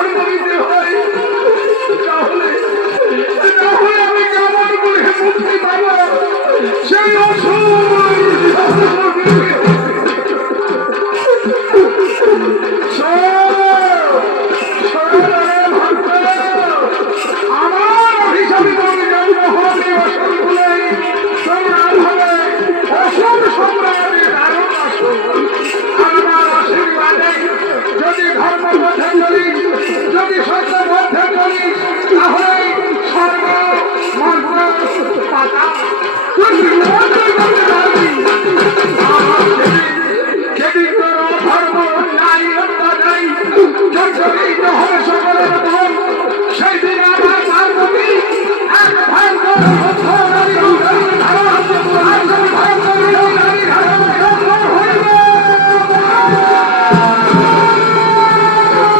ধর্ম দিতে হয়, তাহলে আমি কেমন করে মুক্তি পাবো? সেই অসুখ